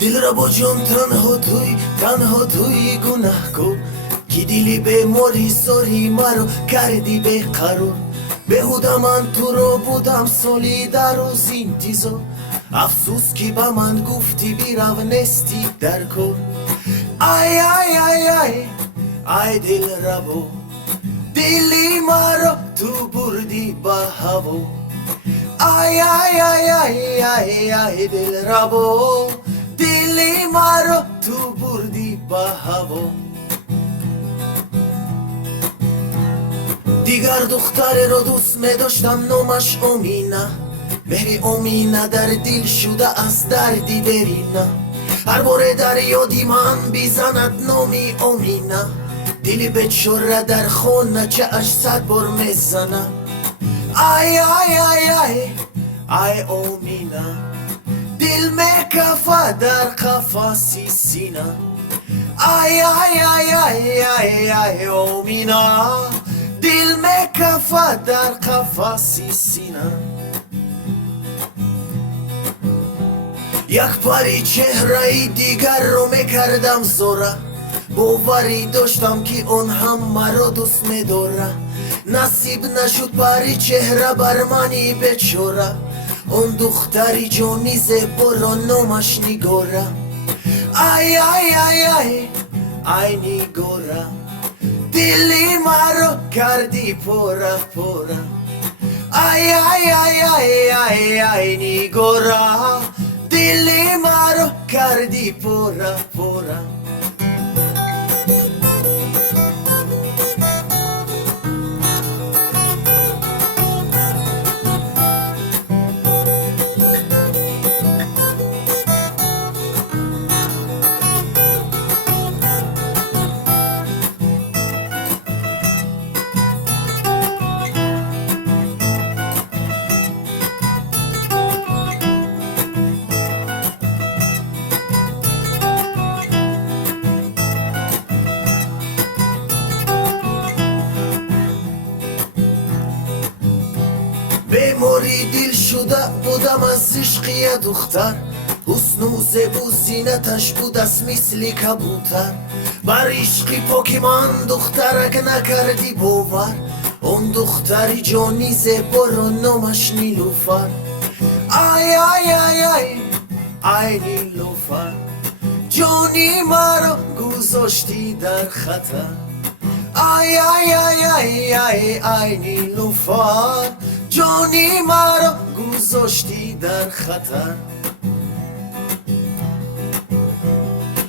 دل را با جان تنها توی گناه کن که دیلی به موری ساری مرا کردی به قرار. بهودا من تو رو بودم سالی در روز انتظار. افسوس که با من گفتی بیرو نستی در کن. آی آی آی آی آی دل ربا، دلی مرا تو بردی با هوا. آی آی آی آی آی آی دل ربا، دلی مرا تو بردی با هوا. دیگر دختر رو دوست می داشتم نامش امینه. مهر امینه در دل شده از دردی برینه. هر باره در یادی من بیزند نامی امینه. دلی بیچاره در خونه چه اش 100 بار میزنه. آی آی آی آی آی امینه، دل میکفه در قفسی سینه. آی آی آی آی آی آی امینه، دل میکفه در قفسی سینه. یک پری چهره دیگر رو میکردم زوره. باوری داشتم که اون هم مرا دوست میداره. نصیب نشد پری چهره بر منی بیچاره. اون دختری جانی زیبا را نامش نگاره. آی آی آی آی آی نگاره، دلی مرا کردی پره پره. آی آی آی آی آی آی نگاره، دلی مرا کردی پره پره. به موری دل شده بودم از عشقی دختر. حسن و زیبا زینتش بود از مثل کبوتر. بر عشقی پاکی من دخترک نکردی باور. اون دختری جانی زیبا را نامش نیلوفر. آی آی آی آی آی نیلوفر، جانی مرا گذاشتی در خطر. آی آی آی آی آی آی نیلوفر، جانی مرا گذاشتی در خطر.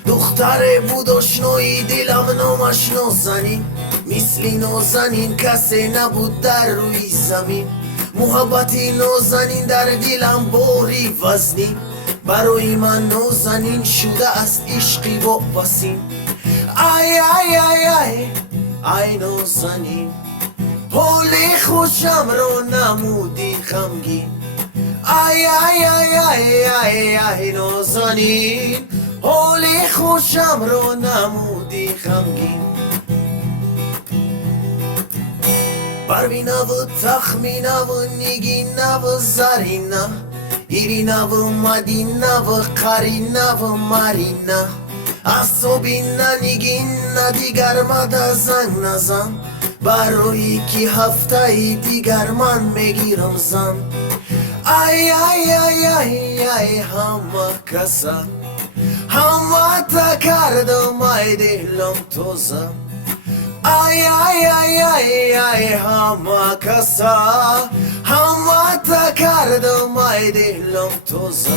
دختره بود آشنایی دلم نامش نازنین. مثل نازنین کسی نبود در روی زمین. محبتی نازنین در دلم باری وزنی. برای من نازنین شده است عشقی واپسین. آی آی آی آی آی نازنین، حال خوشم رو نمودی غمگین. آی آی آی آی آی آی نازنین، حال خوشم رو نمودی غمگین. پروینه و تخمینه و نگینه و زرینه، ایرینه و مدینه و قرینه و مرینه. عصبینه نگینه دیگر مده زنگ نزن. برای که هفته دیگر من میگیرم زن. آی آی آی آی آی همه کسا، همه تا کردم ای دلم توزه. آی آی آی آی آی همه کسا، همه تا کردم ای دلم توزه.